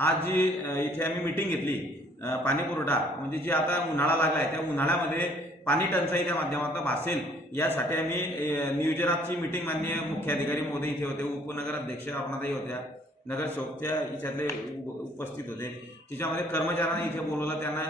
आज जी इथे आम्ही मीटिंग घेतली पाणी पुरवठा म्हणजे जी आता उन्हाळा लागलाय त्या उन्हाळ्यामध्ये पाणी टंचाईच्या माध्यमातून भासेल यासाठी आम्ही नियोजनाची मीटिंग माननीय मुख्याधिकारी महोदय इथे होते, उपनगराध्यक्ष अरुणाताई होत्या, नगरसेवकच्या याच्यातले उपस्थित होते। तिच्यामध्ये कर्मचाऱ्यांना इथे बोलवलं, त्यांना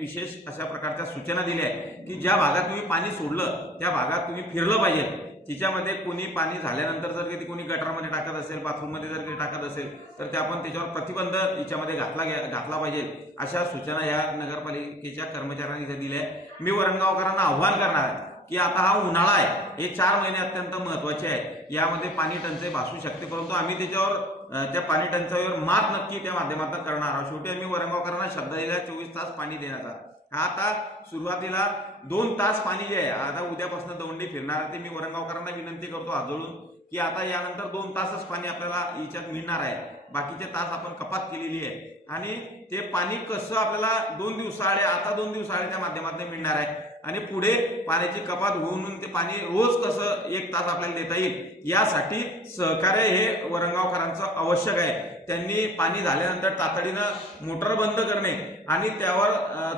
विशेष अशा प्रकारच्या सूचना दिल्या की ज्या भागात तुम्ही पाणी सोडलं त्या भागात तुम्ही फिरलं पाहिजे। तिच्यामध्ये कोणी पाणी झाल्यानंतर जर कधी कोणी गटारमध्ये टाकत असेल, बाथरूममध्ये जर कधी टाकत असेल तर ते आपण त्याच्यावर प्रतिबंध याच्यामध्ये घातला पाहिजे, अशा सूचना या नगरपालिकेच्या कर्मचाऱ्यांनी इथे दिल्या। मी वरणगावकरांना आव्हान करणार आहे की आता हा उन्हाळा आहे, हे 4 महिने अत्यंत महत्वाचे आहे, यामध्ये पाणी टंचाई भासू शकते, परंतु आम्ही त्याच्यावर त्या पाणी टंचाईवर मात नक्की त्या माध्यमातून करणार आहोत। शेवटी आम्ही वरणगावकरांना शब्द दिला 24 तास पाणी देण्याचा। आता सुरुवातीला 2 तास पाणी जे आहे, आता उद्यापासून दौंडी फिरणार आहे, ते मी वरणगावकरांना विनंती करतो हात जोडून की आता यानंतर 2 तासच पाणी आपल्याला याच्यात मिळणार आहे, बाकीचे तास आपण कपात केलेली आहे आणि ते पाणी कसं आपल्याला 2 दिवसाआड आता 2 दिवसाआड त्या माध्यमातून मिळणार आहे आणि पुढे पाण्याची कपात होऊन ते पाणी रोज कसं 1 तास आपल्याला देता येईल यासाठी सहकार्य हे वरणगावकरांचं आवश्यक आहे। त्यांनी पाणी झाल्यानंतर तातडीनं मोटर बंद करणे आणि त्यावर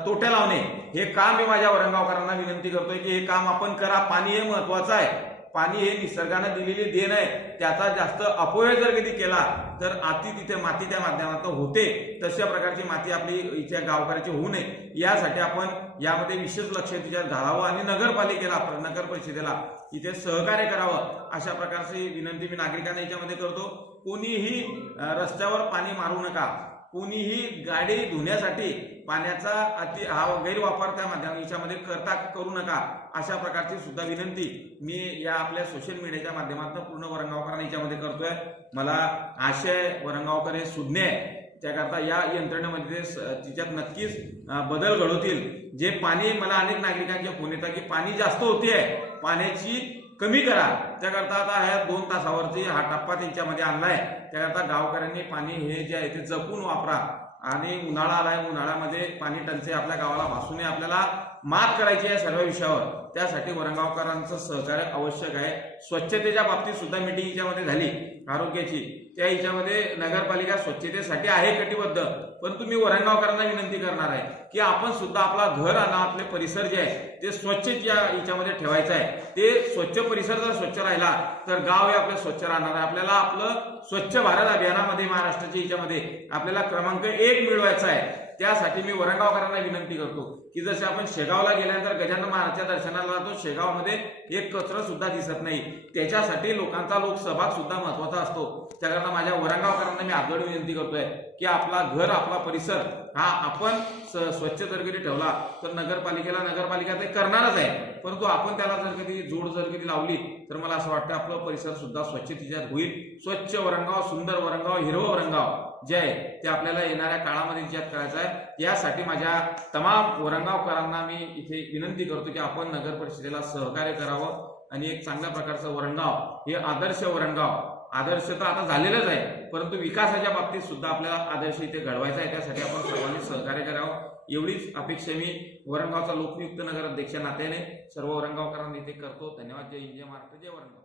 तोट्या लावणे हे काम मी माझ्या वरणगावकरांना विनंती करतोय की हे काम आपण करा। पाणी हे महत्वाचं आहे, पाणी हे निसर्गाने दिलेली देण आहे, त्याचा जास्त अपव्यय जर कधी केला तर अति तिथे माती त्या माध्यमातून होते, तशा प्रकारची माती आपली इथे गावकऱ्याची होऊ नये यासाठी आपण यामध्ये विशेष लक्ष तिच्यात घालावं आणि नगरपालिकेला नगर परिषदेला इथे सहकार्य करावं अशा प्रकारची विनंती मी नागरिकांना याच्यामध्ये करतो। कोणीही रस्त्यावर पाणी मारू नका, कोणीही गाडी धुण्यासाठी पाण्याचा गैरवापर त्या माध्यमामध्ये करू नका, अशा प्रकारची सुद्धा विनंती मी या आपल्या सोशल मीडियाच्या माध्यमातून पूर्ण वरणगावकरांना याच्यामध्ये करतोय। मला आशय वरणगावकर हे सुज्ञ आहे, त्याकरता या यंत्रणेमध्ये तिच्यात नक्कीच बदल घडवतील। जे पाणी मला अनेक नागरिकांचे फोन येतात की पाणी जास्त होते, पाण्याची कमी करा, त्याकरता आता ह्या 2 तासावरती हा टप्पा त्यांच्यामध्ये आणलाय। त्याकरता गावकऱ्यांनी पाणी हे जे आहे ते जपून वापरा आणि उन्हाळा आलाय, उन्हाळ्यामध्ये पाणी टंचाई आपल्या गावाला भासू नये, आपल्याला मात करायची आहे सर्व विषयावर, त्यासाठी वरणगावकरांचं सहकार्य आवश्यक आहे। स्वच्छतेच्या बाबतीत सुद्धा मीटिंग याच्यामध्ये झाली आरोग्याची, त्या याच्यामध्ये नगरपालिका स्वच्छतेसाठी आहे कटिबद्ध, परंतु मी वरणगावकरांना विनंती करणार आहे की आपण सुद्धा आपला घर आणि आपले परिसर जे आहे ते स्वच्छ याच्यामध्ये ठेवायचं आहे। ते स्वच्छ परिसर जर स्वच्छ राहिला तर गाव हे आपलं स्वच्छ राहणार आहे। आपल्याला आपलं स्वच्छ भारत अभियानामध्ये महाराष्ट्राच्या याच्यामध्ये आपल्याला क्रमांक 1 मिळवायचा आहे। त्यासाठी मी वरणगावकरांना विनंती करतो की जसे आपण शेगावला गेल्यानंतर गजानन महाराजच्या दर्शनाला जातो, शेगावमध्ये एक कचरा सुद्धा दिसत नाही, त्याच्यासाठी लोकांचा लोकसहभाग सुद्धा महत्वाचा असतो। त्याकरता माझ्या वरणगावकरांना मी हात जोडून विनंती करतोय की आपला घर आपला परिसर हा आपण स्वच्छ जर कधी ठेवला तर नगरपालिका ते करणारच आहे, परंतु आपण त्याला जर कधी जोड जर कधी लावली तर मला असं वाटतं आपलं परिसर सुद्धा स्वच्छ तिच्यात होईल। स्वच्छ वरणगाव, सुंदर वरणगाव, हिरवं वरणगाव जे आहे ते आपल्याला येणाऱ्या काळामध्ये तिच्यात करायचं आहे। यासाठी माझ्या तमाम वरणगावकरांना मी इथे विनंती करतो की आपण नगर परिषदेला सहकार्य करावं आणि एक चांगल्या प्रकारचं वरणगाव हे आदर्श वरणगाव, आदर्श तर आता झालेलंच आहे, परंतु विकासाच्या बाबतीत सुद्धा आपल्याला आदर्श इथे घडवायचा आहे, त्यासाठी आपण सर्वांनी सहकार्य करावं एवढीच अपेक्षा मी वरणगावचा लोकनियुक्त नगराध्यक्ष नात्याने सर्व वरणगावकरांना इथे करतो। धन्यवाद। जय हिंद, जय महाराष्ट्र, जय वरणगाव।